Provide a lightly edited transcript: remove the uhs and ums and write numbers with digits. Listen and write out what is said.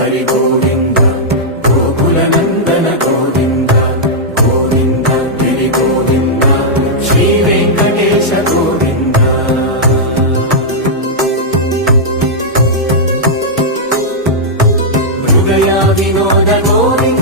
హరి గోవింద గోకుల నందన గోవింద గోవింద గిరి గోవింద శ్రీ వెంకటేశ గోవింద మృగయా వినోద గోవింద